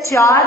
4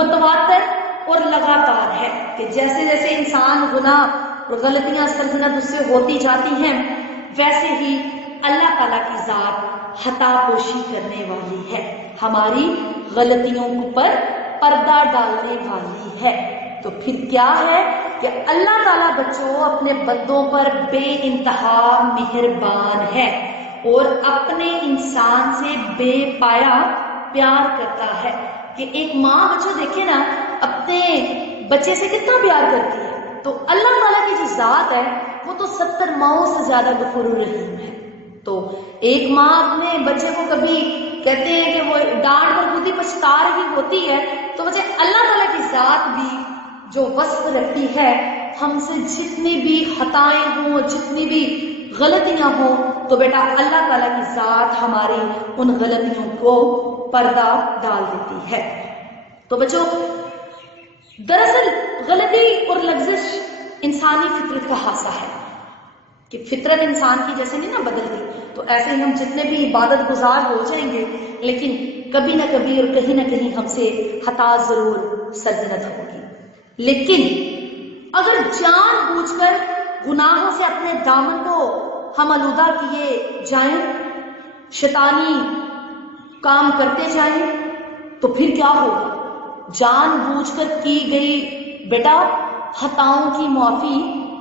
متواتر اور لگاتار ہے کہ جیسے جیسے انسان گناہ اور غلطیاں سرزنت اس سے ہوتی جاتی ہیں ویسے ہی اللہ تعالیٰ کی ذات خطا پوشی کرنے والی ہے، ہماری غلطیوں پر پردہ ڈالنے والی ہے۔ تو پھر کیا ہے کہ اللہ تعالیٰ بچوں اپنے بندوں پر بے انتہا مہربان ہے اور اپنے انسان سے بے پایا پیار کرتا ہے کہ ایک ماں بچوں دیکھیں نا اپنے بچے سے کتنا پیار کرتی ہے، تو اللہ تعالیٰ کی جو ذات ہے وہ تو 70 ماؤں سے زیادہ غفور الرحیم ہے۔ تو ایک ماں اپنے بچے کو کبھی کہتے ہیں کہ وہ ڈانٹ کر خود ہی پچھتا رہی ہوتی ہے، تو مجھے اللہ تعالیٰ کی ذات بھی جو وصف رکھتی ہے ہم سے جتنی بھی خطائیں ہوں جتنی بھی غلطیاں ہوں تو بیٹا اللہ تعالیٰ کی ذات ہماری ان غلطیوں کو پردہ ڈال دیتی ہے۔ تو بچوں دراصل غلطی اور لغزش انسانی فطرت کا حصہ ہے کہ فطرت انسان کی جیسے نہیں نا بدلتی، تو ایسے ہی ہم جتنے بھی عبادت گزار ہو جائیں گے لیکن کبھی نہ کبھی اور کہیں نہ کہیں ہم سے خطا ضرور سرزنت ہوگی۔ لیکن اگر جان بوجھ کر گناہوں سے اپنے دامن کو ہم آلودہ کیے جائیں، شیطانی کام کرتے جائیں تو پھر کیا ہوگا؟ جان بوجھ کر کی گئی بیٹا خطاؤں کی معافی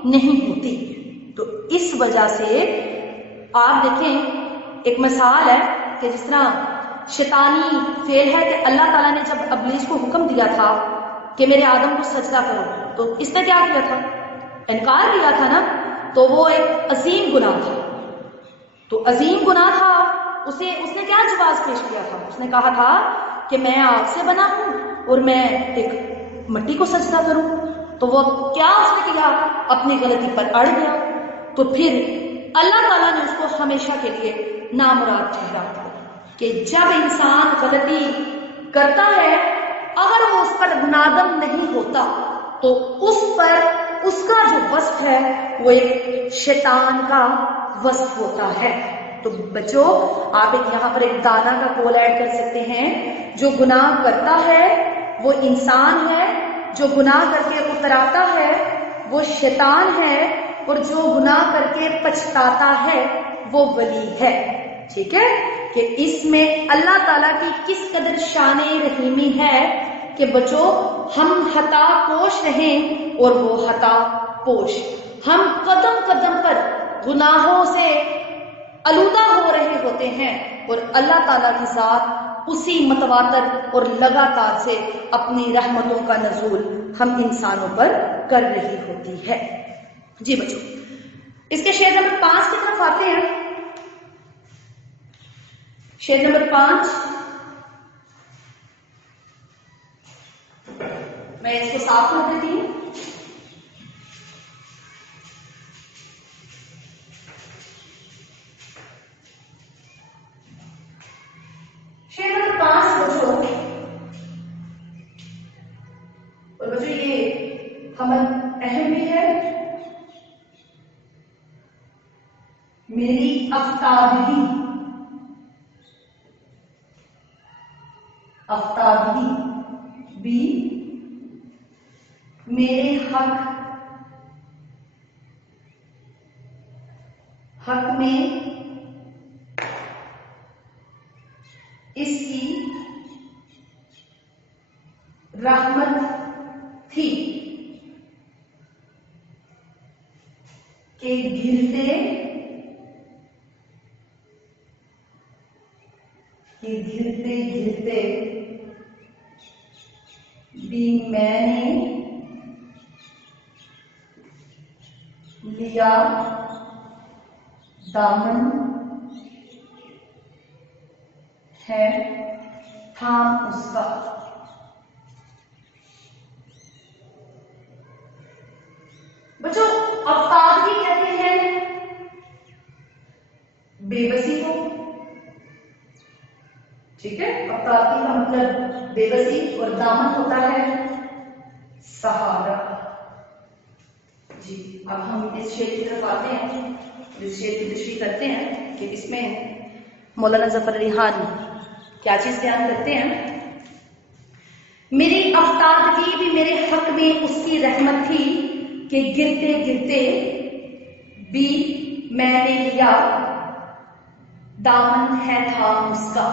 نہیں ہوتی۔ تو اس وجہ سے آپ دیکھیں ایک مثال ہے کہ جس طرح شیطانی فعل ہے کہ اللہ تعالیٰ نے جب ابلیس کو حکم دیا تھا کہ میرے آدم کو سجدہ کرو تو اس نے کیا کیا تھا؟ انکار کیا تھا نا، تو وہ ایک عظیم گناہ تھا۔ تو عظیم گناہ تھا، اس نے کیا جواز پیش کیا تھا؟ اس نے کہا تھا کہ میں آگ سے بنا ہوں اور میں ایک مٹی کو سجدہ کروں، تو وہ کیا اس نے کیا؟ اپنی غلطی پر اڑ گیا، تو پھر اللہ تعالیٰ نے اس کو ہمیشہ کے لیے نامراد ٹھہرا دیا کہ جب انسان غلطی کرتا ہے اگر وہ اس پر نادم نہیں ہوتا تو اس پر اس کا جو وصف ہے وہ ایک شیطان کا وصف ہوتا ہے۔ تو بچوں آپ یہاں پر ایک دانا کا کول ایڈ کر سکتے ہیں، جو گناہ کرتا ہے وہ انسان ہے، جو گناہ کر کے اتراتا ہے وہ شیطان ہے، اور جو گناہ کر کے پچھتاتا ہے وہ ولی ہے۔ ٹھیک ہے کہ اس میں اللہ تعالیٰ کی کس قدر شان رحیمی ہے کہ بچوں ہم خطا پوش رہیں اور وہ خطا پوش، ہم قدم قدم پر گناہوں سے آلودہ ہو رہے ہوتے ہیں اور اللہ تعالیٰ کی ذات اسی متواتر اور لگاتار سے اپنی رحمتوں کا نزول ہم انسانوں پر کر رہی ہوتی ہے۔ جی بچوں اس کے شعر نمبر 5 کی طرف آتے ہیں۔ شعر نمبر 5 میں اس کو صاف کر دیتی ہوں۔ شعر نمبر 5 بچوں، اور بچوں یہ حمل اہم بھی ہے۔ میری افتادگی بھی میرے حق میں اس کی رحمت تھی کہ گرتے بھی میں نے لیا دامن ہے تھام اس کا۔ بچوں افتادگی کہتے ہیں بے بسی کو، ٹھیک ہے، افتادگی کا مطلب بے بسی، اور دامن ہوتا ہے سہارا۔ جی اب ہم اس شعر کی طرف آتے ہیں، اس شعر کی تشریح کرتے ہیں کہ اس میں مولانا ظفر علی خان کیا چیز بیان کرتے ہیں۔ میری افتادگی بھی میرے حق میں اس کی رحمت تھی کہ گرتے گرتے بھی میں نے لیا دامن ہے تھا اس کا.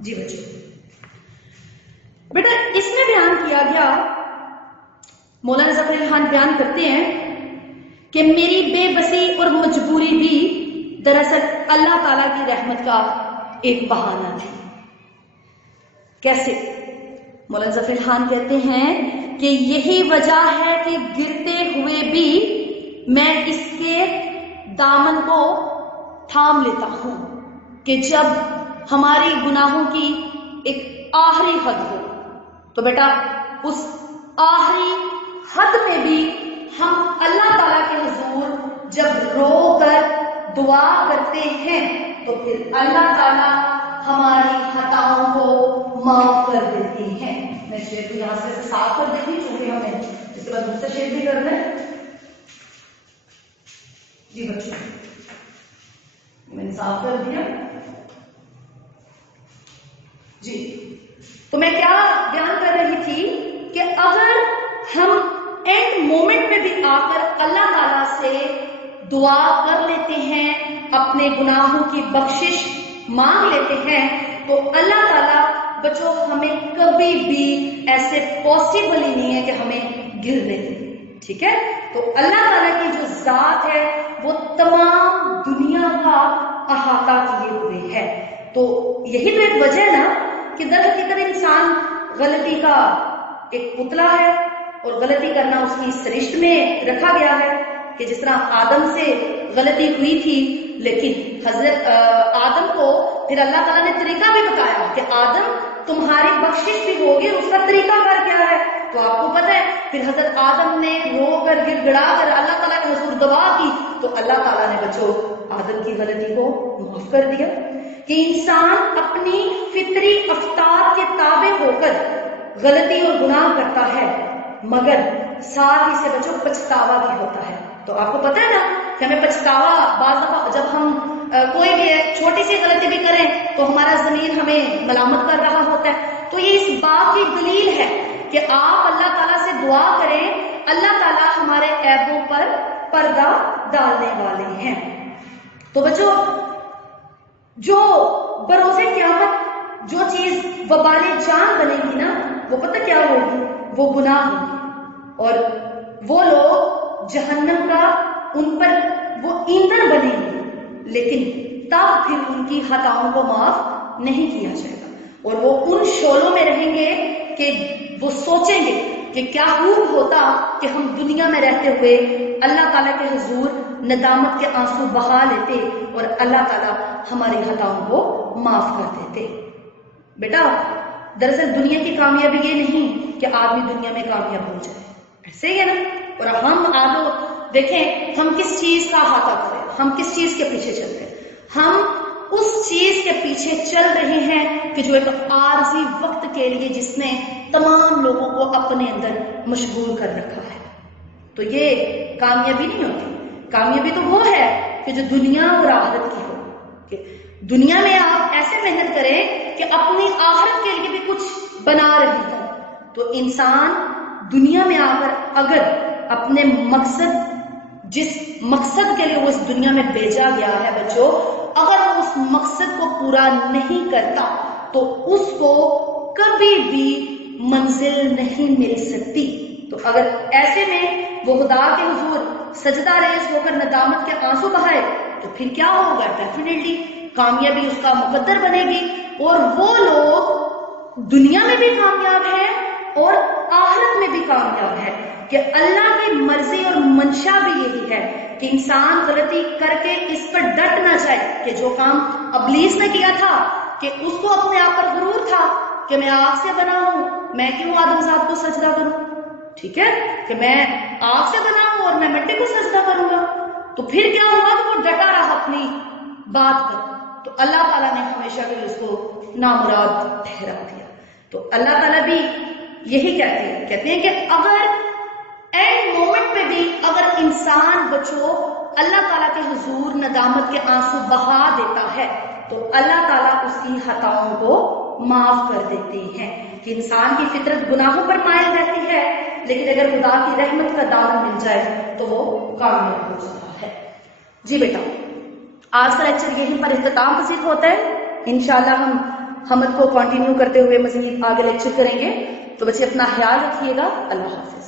جی بچوں، بیٹا اس میں بیان کیا گیا، مولانا ظفر علی خان بیان کرتے ہیں کہ میری بے بسی اور مجبوری بھی دراصل اللہ تعالیٰ کی رحمت کا ایک بہانہ تھی. کیسے؟ مولانا ظفر علی خان کہتے ہیں کہ یہی وجہ ہے کہ گرتے ہوئے بھی میں اس کے دامن کو تھام لیتا ہوں کہ جب ہماری گناہوں کی ایک آخری حد ہو تو بیٹا اس آخری حد میں بھی ہم اللہ تعالیٰ کے حضور جب رو کر دعا کرتے ہیں تو پھر اللہ تعالیٰ ہماری خطاؤں کو معاف کر دیتے ہیں. میں شعر کو یہاں سے صاف کر دیتی ہوں کیونکہ ہمیں اس کے بعد دوسرا شعر بھی کرنا ہے. جی بچوں، میں نے صاف کر دیا. جی تو میں کیا بیان کر رہی تھی کہ اگر ہم اینڈ مومنٹ میں بھی آ کر اللہ تعالیٰ سے دعا کر لیتے ہیں، اپنے گناہوں کی بخشش مانگ لیتے ہیں، تو اللہ تعالیٰ بچوں ہمیں کبھی بھی ایسے پاسبل ہی نہیں ہے کہ ہمیں گرنے دیں. ٹھیک ہے؟ تو اللہ تعالیٰ کی جو ذات ہے وہ تمام دنیا کا احاطہ کیے ہوئے ہے. تو یہی تو ایک وجہ ہے نا کہ در حقیقت انسان غلطی کا ایک پتلا ہے اور غلطی کرنا اس کی سرشت میں رکھا گیا ہے. کہ جس طرح آدم سے غلطی ہوئی تھی، لیکن حضرت آدم کو پھر اللہ تعالیٰ نے طریقہ بھی بتایا کہ آدم تمہاری بخشش بھی ہوگی، اس کا طریقہ کار کیا ہے. تو آپ کو پتہ ہے پھر حضرت آدم نے رو کر گڑ گڑا کر اللہ تعالیٰ کے حضور دعا کی تو اللہ تعالیٰ نے بچوں آدم کی غلطی کو معاف کر دیا. کہ انسان اپنی فطری افطار کے تابع ہو کر غلطی اور گناہ کرتا ہے، مگر ساتھ ہی سے بچوں پچھتاوا بھی ہوتا ہے. تو آپ کو پتہ ہے نا کہ ہمیں پچھتاوا بعض دفعہ جب ہم کوئی بھی چھوٹی سی غلطی بھی کریں تو ہمارا ضمیر ہمیں ملامت کر رہا ہوتا ہے. تو یہ اس بات کی دلیل ہے کہ آپ اللہ تعالیٰ سے دعا کریں، اللہ تعالیٰ ہمارے عیبوں پر پردہ ڈالنے والے ہیں. تو بچوں جو بروز قیامت جو چیز وبال جان بنے گی نا، وہ پتہ کیا ہوگی؟ وہ گناہ ہوگی، اور وہ لوگ جہنم کا ان پر وہ ایندھن بنے گی، لیکن تب پھر ان کی خطاؤں کو معاف نہیں کیا جائے گا، اور وہ ان شعلوں میں رہیں گے کہ وہ سوچیں گے کہ کیا خوب ہوتا کہ ہم دنیا میں رہتے ہوئے اللہ تعالیٰ کے حضور ندامت کے آنسو بہا لیتے اور اللہ تعالیٰ ہماری خطاؤں کو معاف کر دیتے. بیٹا دراصل دنیا کی کامیابی یہ نہیں کہ آدمی دنیا میں کامیاب ہو جائے، ایسے ہی ہے نا. اور ہم آدھو دیکھیں ہم کس چیز کا احاطہ کریں، ہم کس چیز کے پیچھے چل رہے ہیں؟ ہم اس چیز کے پیچھے چل رہے ہیں کہ جو ایک عارضی وقت کے لیے جس نے تمام لوگوں کو اپنے اندر مشغول کر رکھا ہے. تو یہ کامیابی نہیں ہوتی. کامیابی تو وہ ہے کہ جو دنیا اور آخرت کی ہو، کہ دنیا میں آپ ایسے محنت کریں کہ اپنی آخرت کے لیے بھی کچھ بنا رہے ہوں. تو انسان دنیا میں آ کر اگر اپنے مقصد، جس مقصد کے لیے وہ اس دنیا میں بھیجا گیا ہے بچوں، اگر وہ اس مقصد کو پورا نہیں کرتا تو اس کو کبھی بھی منزل نہیں مل سکتی. تو اگر ایسے میں وہ خدا کے حضور سجدہ ریز ہو کر ندامت کے آنسو بہائے تو پھر کیا ہوگا؟ ڈیفینیٹلی کامیابی اس کا مقدر بنے گی، اور وہ لوگ دنیا میں بھی کامیاب ہیں اور آخرت میں بھی کامیاب ہے. کہ اللہ کی مرضی اور منشا بھی یہی ہے کہ انسان غلطی کر کے اس پر ڈٹ نہ جائے کہ جو کام ابلیس نے کیا تھا کہ اس کو اپنے آپ پر غرور تھا کہ میں آگ سے بنا ہوں، میں کیوں آدم صاحب کو سجدہ کروں؟ ٹھیک ہے کہ میں آگ سے بنا ہوں اور میں مٹی کو سجدہ کروں گا. تو پھر کیا ہوگا کہ وہ ڈٹا رہا اپنی بات پر، تو اللہ تعالیٰ نے ہمیشہ کے لیے اس کو نامراد ٹھہرا دیا. تو اللہ تعالیٰ بھی یہی کہتے ہیں کہ اگر اینڈ مومنٹ پہ بھی اگر انسان بچوں اللہ تعالیٰ کے حضور ندامت کے آنسو بہا دیتا ہے تو اللہ تعالیٰ اس کی خطاؤں کو معاف کر دیتے ہیں کہ انسان کی فطرت گناہوں پر مائل رہتی ہے، لیکن اگر خدا کی رحمت کا دامن مل جائے تو وہ کامیاب ہو جاتا ہے۔ جی بیٹا، آج کا لیکچر یہیں پر اختتام پذیر ہوتا ہے۔ انشاءاللہ ہم حمد کو کنٹینیو کرتے ہوئے مزید آگے لیکچر کریں گے۔ تو بچے اپنا خیال رکھیے گا۔ اللہ حافظ۔